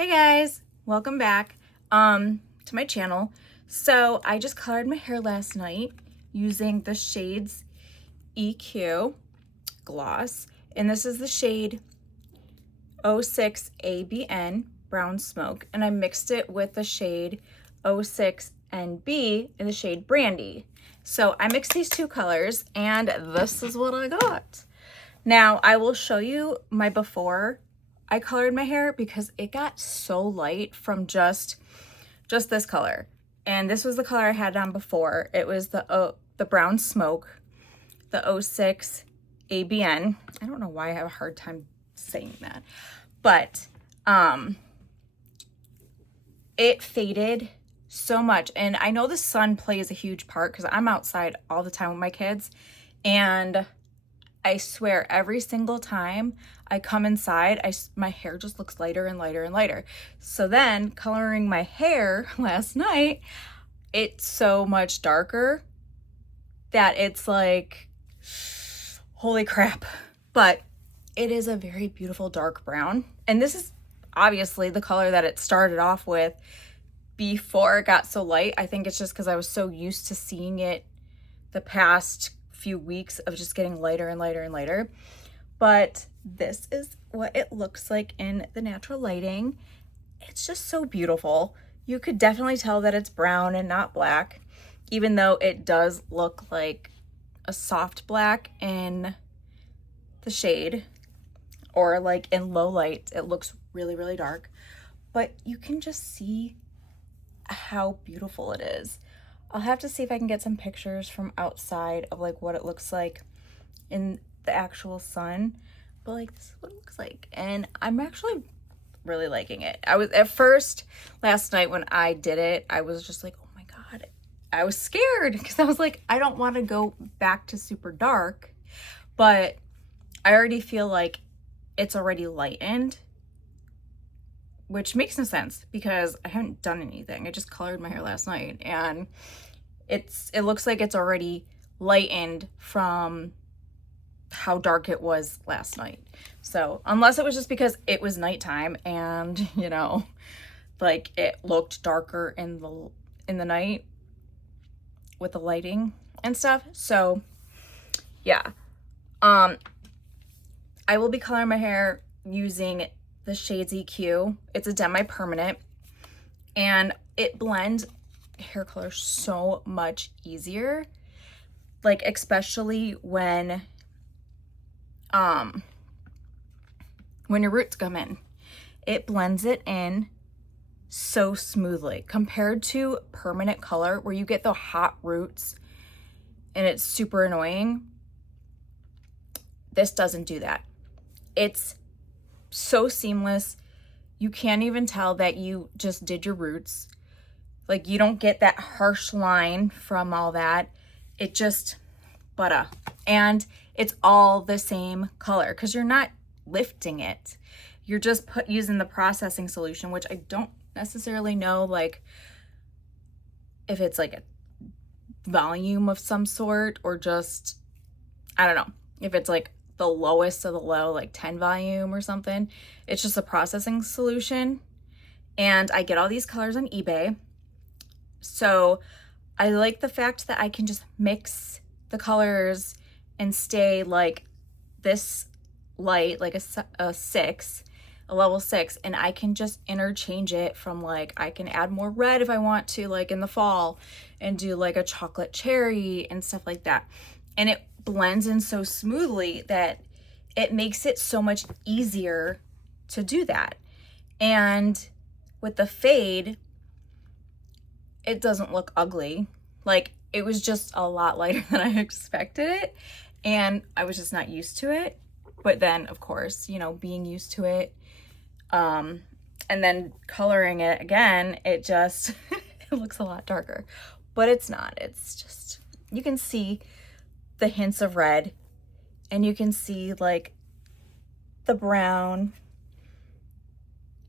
Hey guys, welcome back to my channel. So I just colored my hair last night using the shades EQ gloss, and this is the shade 06 ABN Brown Smoke, and I mixed it with the shade 06 NB in the shade Brandy. So I mixed these two colors and this is what I got. Now I will show you my before I colored my hair because it got so light from just this color. And this was the color I had on before. It was the Brown Smoke, the 06 ABN. I don't know why I have a hard time saying that. But it faded so much. And I know the sun plays a huge part because I'm outside all the time with my kids. And I swear every single time I come inside, my hair just looks lighter and lighter and lighter. So then coloring my hair last night, it's so much darker that it's like, holy crap. But it is a very beautiful dark brown. And this is obviously the color that it started off with before it got so light. I think it's just because I was so used to seeing it the past few weeks of just getting lighter and lighter and lighter. But this is what it looks like in the natural lighting. It's just so beautiful. You could definitely tell that it's brown and not black, even though it does look like a soft black in the shade, or like in low light it looks really, really dark. But you can just see how beautiful it is. I'll have to see if I can get some pictures from outside of like what it looks like in the actual sun. But like, this is what it looks like. And I'm actually really liking it. I was at first last night when I did it, I was just like, oh my God, I was scared because I was like, I don't want to go back to super dark, but I already feel like it's already lightened, which makes no sense because I haven't done anything. I just colored my hair last night and it looks like it's already lightened from how dark it was last night. So unless it was just because it was nighttime and, you know, like it looked darker in the night with the lighting and stuff. So yeah, I will be coloring my hair using the shades EQ. It's a demi-permanent and it blends hair color so much easier, like especially when your roots come in. It blends it in so smoothly compared to permanent color where you get the hot roots and it's super annoying. This doesn't do that. It's so seamless. You can't even tell that you just did your roots. Like you don't get that harsh line from all that. It just butter. And it's all the same color because you're not lifting it. You're just using the processing solution, which I don't necessarily know like if it's like a volume of some sort or just, I don't know, if it's like the lowest of the low, like 10 volume or something. It's just a processing solution. And I get all these colors on eBay. So I like the fact that I can just mix the colors and stay like this light, like a level 6, and I can just interchange it from like, I can add more red if I want to, like in the fall, and do like a chocolate cherry and stuff like that. And it blends in so smoothly that it makes it so much easier to do that. And with the fade, it doesn't look ugly. Like it was just a lot lighter than I expected it. And I was just not used to it. But then of course, you know, being used to it, and then coloring it again, it just, it looks a lot darker, but it's not. It's just, you can see the hints of red and you can see like the brown,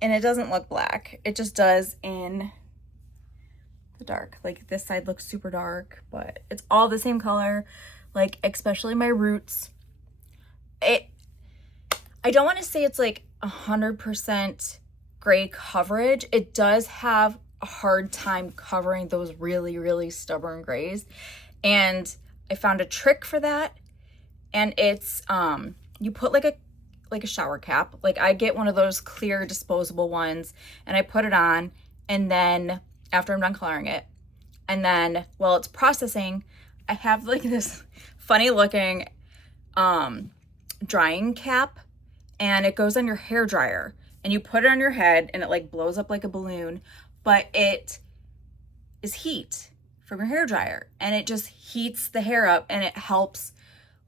and it doesn't look black. It just does in the dark. Like this side looks super dark, but it's all the same color. Like especially my roots, I don't want to say it's like 100% gray coverage, it does have a hard time covering those really, really stubborn grays. And I found a trick for that. And it's, you put like a shower cap. Like I get one of those clear disposable ones and I put it on, and then after I'm done coloring it, and then while it's processing, I have like this funny looking drying cap, and it goes on your hair dryer, and you put it on your head and it like blows up like a balloon, but it is heat from your hair dryer, and it just heats the hair up, and it helps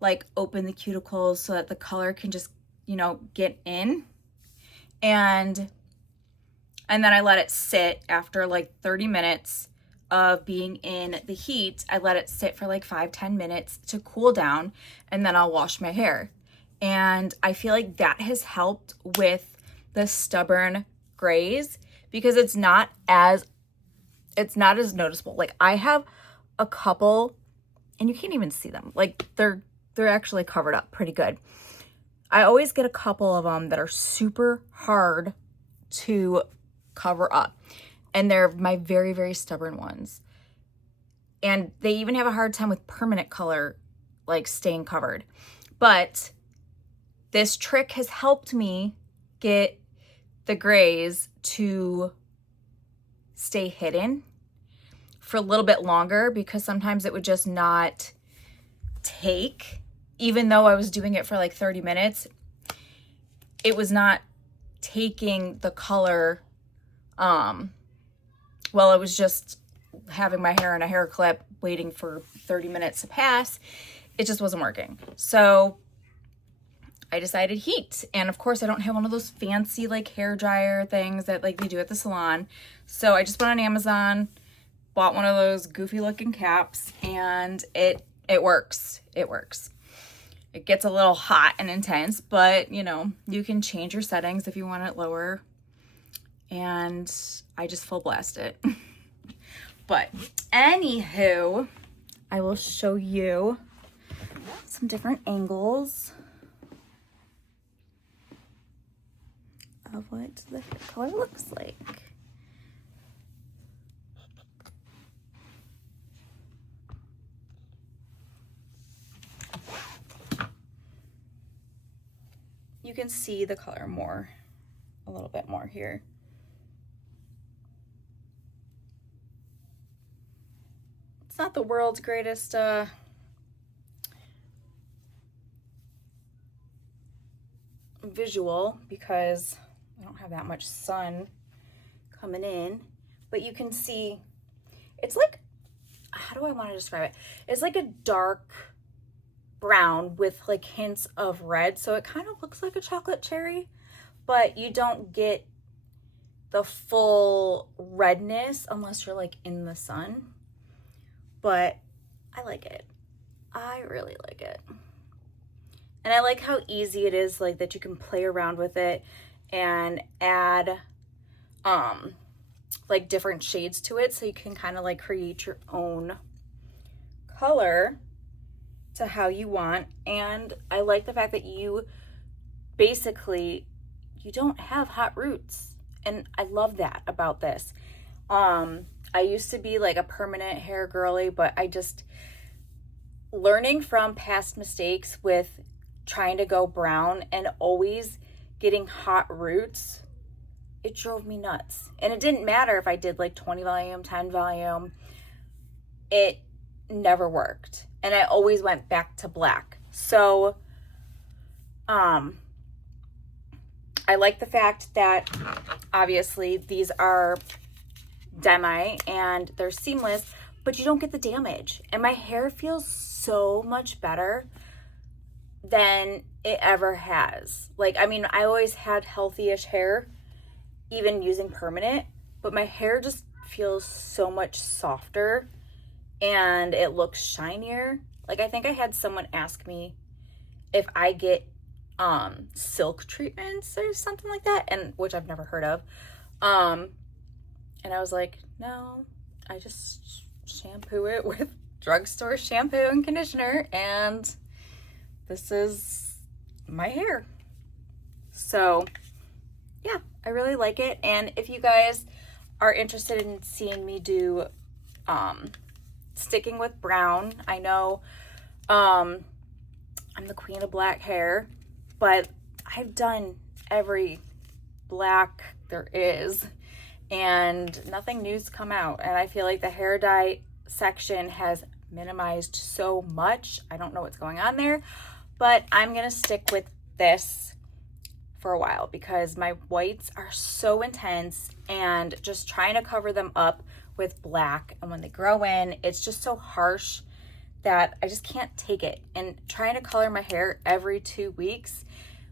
like open the cuticles so that the color can just, you know, get in. And then I let it sit after like 30 minutes of being in the heat. I let it sit for like 5-10 minutes to cool down, and then I'll wash my hair. And I feel like that has helped with the stubborn grays because it's not as noticeable. Like I have a couple, and you can't even see them. Like they're actually covered up pretty good. I always get a couple of them that are super hard to cover up, and they're my very, very stubborn ones. And they even have a hard time with permanent color, like staying covered. But this trick has helped me get the grays to stay hidden for a little bit longer, because sometimes it would just not take, even though I was doing it for like 30 minutes, it was not taking the color. Well, it was just having my hair in a hair clip, waiting for 30 minutes to pass. It just wasn't working. So I decided heat. And of course I don't have one of those fancy like hair dryer things that like they do at the salon. So I just went on Amazon, bought one of those goofy looking caps, and it works. It works. It gets a little hot and intense, but you know, you can change your settings if you want it lower. And I just full blast it. But anywho, I will show you some different angles of what the color looks like. You can see the color more, a little bit more here. It's not the world's greatest visual because I don't have that much sun coming in, but you can see it's like, how do I want to describe it? It's like a dark brown with like hints of red, so it kind of looks like a chocolate cherry, but you don't get the full redness unless you're like in the sun. But I like it. I really like it. And I like how easy it is, like that you can play around with it and add like different shades to it, so you can kind of like create your own color to how you want. And I like the fact that you basically, you don't have hot roots, and I love that about this. I used to be like a permanent hair girly, but I just, learning from past mistakes with trying to go brown and always getting hot roots, it drove me nuts. And it didn't matter if I did like 20 volume, 10 volume, it never worked. And I always went back to black. So I like the fact that obviously these are demi and they're seamless, but you don't get the damage. And my hair feels so much better than it ever has. Like, I mean, I always had healthy-ish hair, even using permanent, but my hair just feels so much softer and it looks shinier. Like, I think I had someone ask me if I get silk treatments or something like that, and which I've never heard of. And I was like, no, I just shampoo it with drugstore shampoo and conditioner, and this is my hair. So yeah, I really like it. And if you guys are interested in seeing me do sticking with brown, I know I'm the queen of black hair, but I've done every black there is and nothing new's come out. And I feel like the hair dye section has minimized so much. I don't know what's going on there, but I'm gonna stick with this for a while because my whites are so intense, and just trying to cover them up with black, and when they grow in, it's just so harsh that I just can't take it. And trying to color my hair every 2 weeks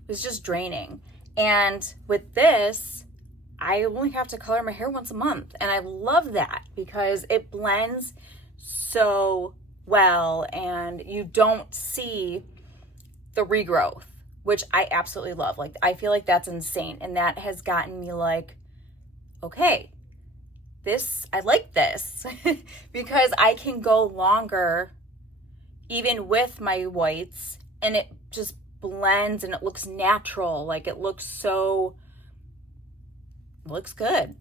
was just draining. And with this, I only have to color my hair once a month, and I love that because it blends so well and you don't see the regrowth, which I absolutely love. Like, I feel like that's insane, and that has gotten me like, okay, I like this because I can go longer even with my whites, and it just blends and it looks natural. Like, it looks good.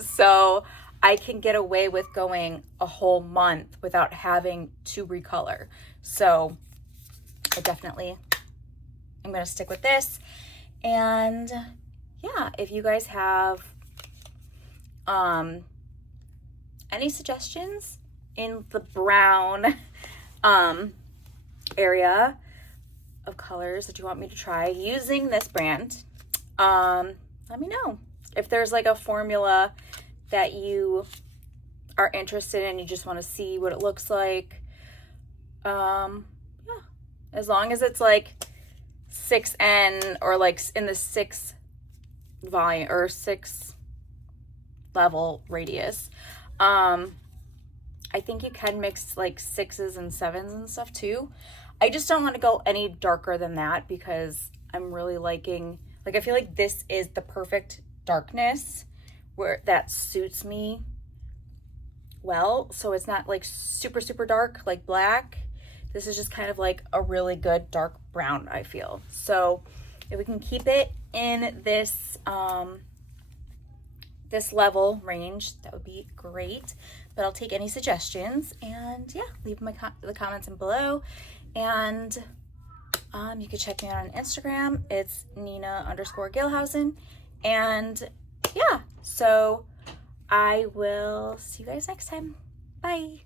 So I can get away with going a whole month without having to recolor. So I definitely am going to stick with this. And yeah, if you guys have any suggestions in the brown area of colors that you want me to try using this brand, let me know. If there's like a formula that you are interested in, you just want to see what it looks like, yeah, as long as it's like 6N or like in the 6 volume or 6 level radius. I think you can mix like 6s and 7s and stuff too. I just don't want to go any darker than that because I'm really liking, like, I feel like this is the perfect darkness where that suits me well. So it's not like super, super dark like black. This is just kind of like a really good dark brown, I feel. So if we can keep it in this this level range, that would be great. But I'll take any suggestions, and yeah, leave the comments in below. And you can check me out on Instagram. It's Nina_Gilhousen. And yeah, so I will see you guys next time. Bye.